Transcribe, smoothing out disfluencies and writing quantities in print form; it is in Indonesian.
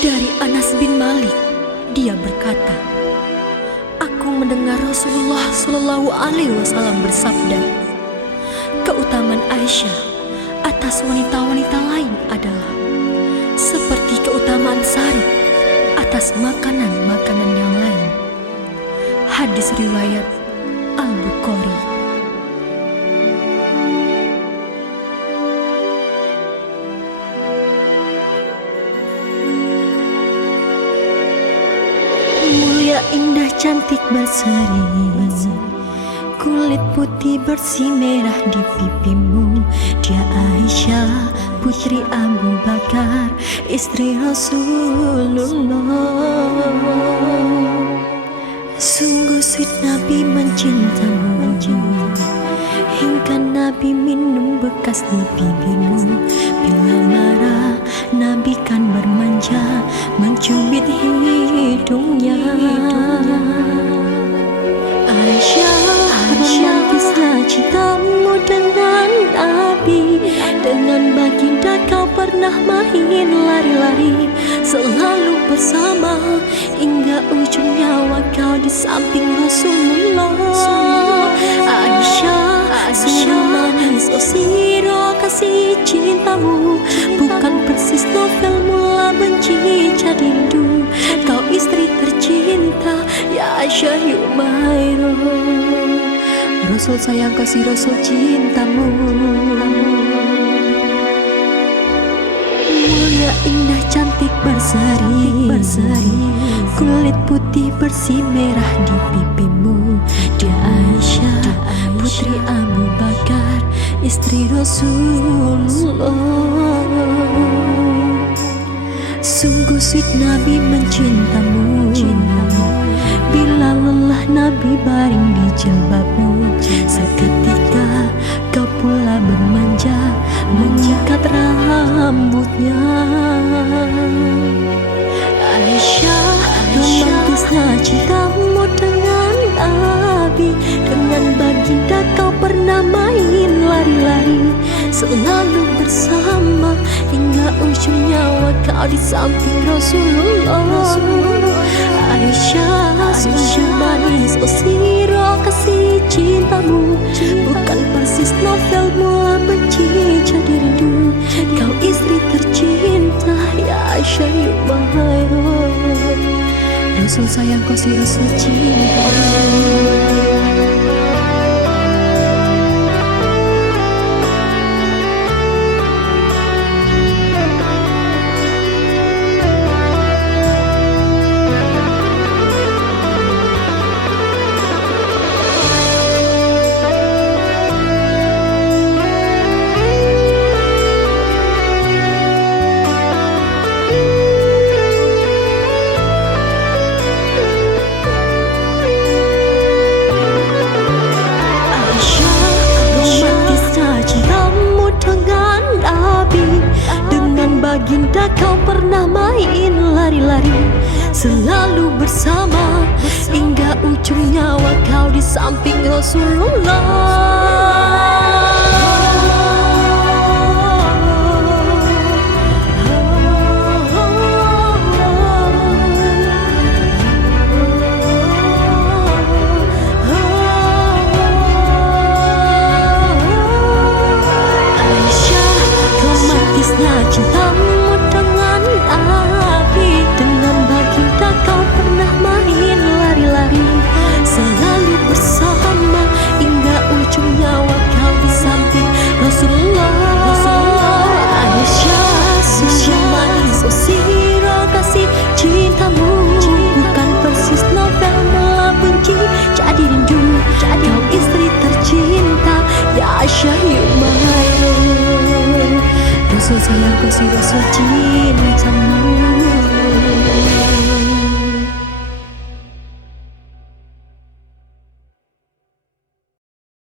Dari Anas bin Malik, dia berkata, aku mendengar Rasulullah Shallallahu Alaihi Wasallam bersabda, keutamaan Aisyah atas wanita-wanita lain adalah seperti keutamaan sari atas makanan-makanan yang lain. Hadis riwayat Al-Bukhari. Mulia, indah, cantik, berseri, kulit putih bersih merah di pipimu. Dia Aisyah, putri Abu Bakar, istri Rasulullah. Sungguh sweet Nabi mencintamu, hingga Nabi minum bekas di bibirmu. Bila marah Nabi kan bermanja, mencubit hidungnya. Aisyah, kisah cintamu dengan Nabi. Dengan baginda kau pernah main lari-lari, selalu bersama hingga ujung nyawa kau di samping Rasulullah. Aisyah, sungguh manis, oh siro kasih cintamu, bukan persis novel mula benci jadi rindu. Kau istri tercinta, ya Aisyah Yumairo. Rasul sayang kasih Rasul cintamu. Mulia, indah, cantik, berseri, kulit putih bersih merah di pipimu. Dia Aisyah, putri Abu Bakar, istri Rasulullah. Sungguh sweet Nabi mencintamu, bila lelah Nabi baring di jilbabmu. Seketika kau pula bermanja, menyikat rambutnya. Aisyah, romantisnya cintamu dengan Nabi. Dengan baginda kau pernah main lari-lari, selalu bersama hingga ujung nyawa kau di samping Rasulullah. Aisyah, sungguh manis, oh siro kasih cintamu, bukan persis novel mula benci jadi rindu. Kau istri tercinta, ya Aisyah Yumairo. Rasul sayang kau si Rasul cinta. Baginda kau pernah main lari-lari, selalu bersama hingga ujung nyawa kau di samping Rasulullah. Aisyah, romantisnya cintamu dengan Nabi. Dengan baginda kau pernah main lari-lari, selalu bersama hingga ujung nyawa kau di samping Rasulullah. Aisyah, sungguh manis, oh siro kasih cintamu, bukan persis novel mula benci jadi rindu. Kau istri tercinta, ya Aisyah Yumairo. Rasul sayang kau si Rasul cintamu.